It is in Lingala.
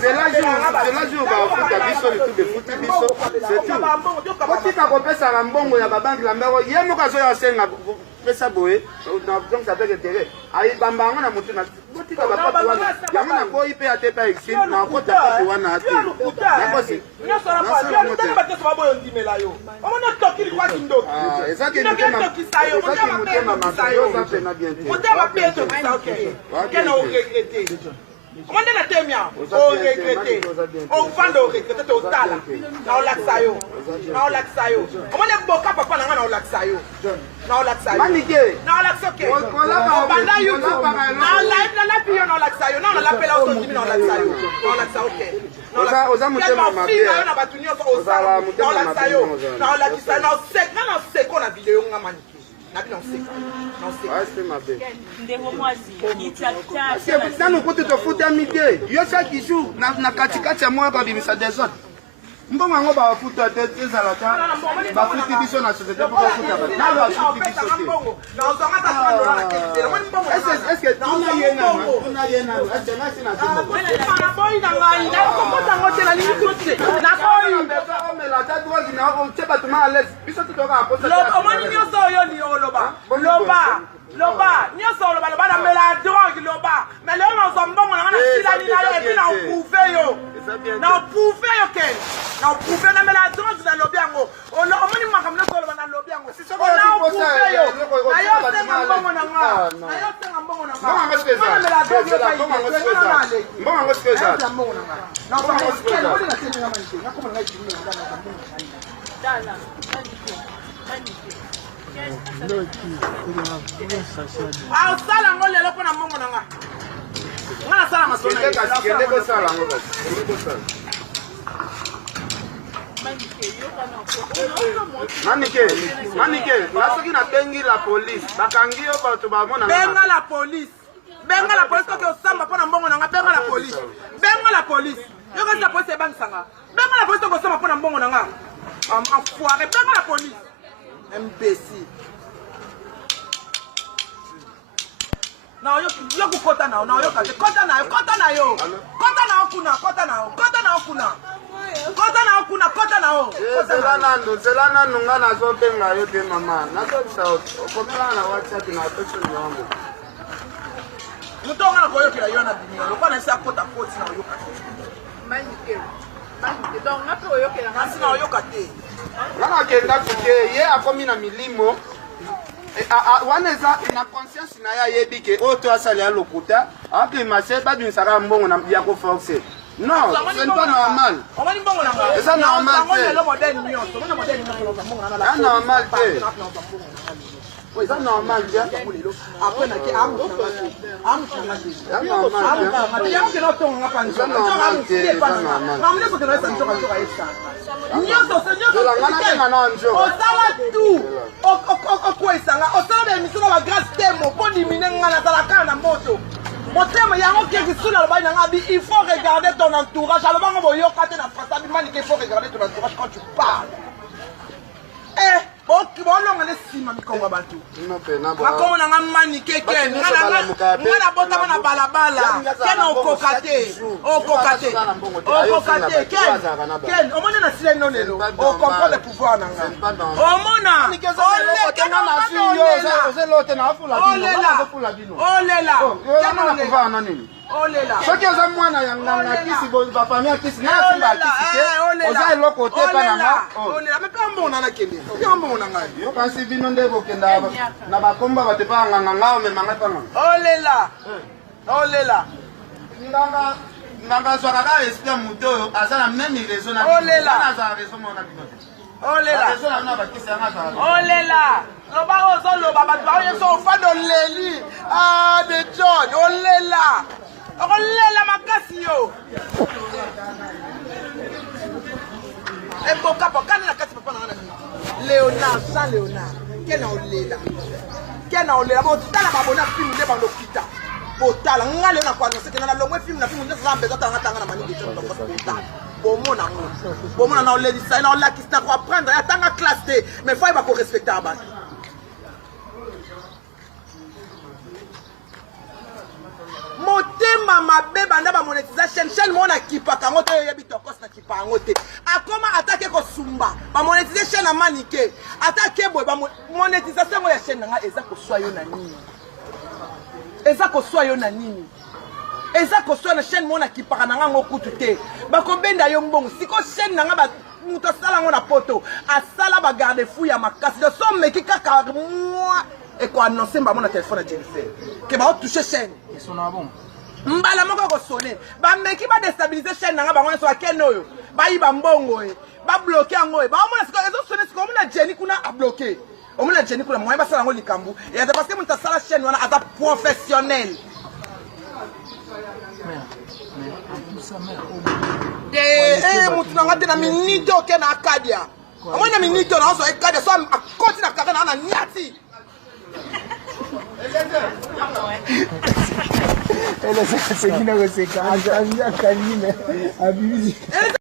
C'est la jour va foutre biso le tout de foutre biso c'est tout kotika kopesa na mbongo ya babangi la mbero ye mokazo ya senga pesa boye donc ça peut intérêt ai bambango na mutu na kotika bapapa wana yango na ko ipe atepa ici na kota papa wana ate nakosi nyo sora pa yo ndenge bateso baboyo ndimela yo omona tokili kwa kindoki ezaki mutema mutema peto kisa okay kena o regretter comment on a temia au regretter au vendre au regretter au tala na o laksayo comment on boka papa na ngana o laksayo na o laksayo manike na o laksoke banda YouTube na live na la piyo na o laksayo na la pela auto dimi na o laksayo na o laksayo okay oza mutema mapia na batu nyonso o sala na o laksayo na o lakisa na o sek na seko na video nga manike nanu kuti tofuta mide yo chaque jour na katikati ya moya babimisa des autres mbongo yango bafuta te ezala ta bafuti biso na société mpo bafuta na bafuti biso te tuna ye nanu esenasi na omela ta drogi na otie bato ma alese biso tutoka omoni nyonso oyo lioloba loba nyonso oloba loba na mela drogue loba mais leo nazwa mbongo nanga na silani na yo epi na oprouve yo ken na oprouve na mela drogue na lobi yango omoni makambo nyonso oloba na lobi yango na oprouve yo na yo senga mbongo nanga na mela drogue yo mbongo yango sikeza sala ngo lelo pona mbongo nanga ngana sala masona kende ko sala ngo basi manike nasoki nabengi la police bakangi yo bato bamona benga la police toke osamba pona mbongo nanga benga la police yo kasi la police ebangisanga benga la police toke osamba pona mbongo nanga enfoiré benga la police imbécile na yo kukota na yo kate kota na yo zela nanu nga nazobenga yo te mama nazobisa okomela na whatsapp na peso nyongo moto nga na koyokela yo na bimia lokwa na esi akota koti na oyoka te donc nga mpe oyokela ngasi na oyoka te nga nakenda kuke ye akomi na milimo wana eza na conscience na ye ayebi ke oyo to asali ya lokuta akimase babimisaka mbongo ya koforce non c'est pas normal eza normal te normal te eza normal te osala tu okwesanga osala bemisolo bagrâce temo mpo ndimine nga nazalaka na moto motema yango kekisuna alobai nanga bi il faut regarder ton entourage alobango boyoka te na français abimanike il faut regarder ton entourage quand tu parles bolonga nesima mikongo bato makomo nanga manike ken nga nabotama na balabala ken okoka te ken omoni na sila ino lelo okomprend le pouvoir nanga omona olela soki oza mwana ya kisi bafamille ya kisi nayasimba ya kisi te oza eloko te pa nanga mepe mbongo na nakende mbongo na ngai yo kasi bino nde bokenda na bakomba bato epa nganga omemanga epanga olela nganga azwaka kaka esprit ya moto oyo aza na meme réseau na azala réseau mona bino te olela loba ozoloba bato baoyeso ofanda oleli de john okolela makasi yo eboka pokana na kati papa nanga na nini Léonard Jean Léonard kena olela botala babona filme nde bandokita botala nga leo na kwa noseke na longwe filme na filme nde za mbeza tanga na maniki cho ndoko botala bomona ngo bomona na oledi ça na olaki ça ko apprendre ya tanga classe T mais faut pas ko respecter abati motema mabe banda ba monétisation chaîne mona kipa kango te yebi tokos na kipa ngote akoma attaquer ko sumba ba monétisation na manike attaquer boy ba monétisation ya chaîne nga eza ko soyo na nini eza ko soyo na nini eza ko soyo na chaîne mona kipa na ngo kutu te ba ko benda yo mbongo siko chaîne na nga ba muto sala ngo na poto asala ba garde fou ya makasi de somme ki kaka moi et quoi annoncer ba mon téléphone à Jennifer que ba toucher chaîne ils sont bon mbala moko ko sonner ba meki ba déstabiliser chaîne nga ba ngona so akenoyo ba yiba mbongo ba bloquer ngo ba mona siko ezo sonner siko mona Jenny kuna a bloquer o mona Jenny kuna moi ba sala ngo likambu et c'est parce que mon sala chaîne wana ata professionnel mon tunanga te na minute oke na akadia moi na minute na so akadia so akoti na kaka na nyati elle c'est qui n'a pas c'est quand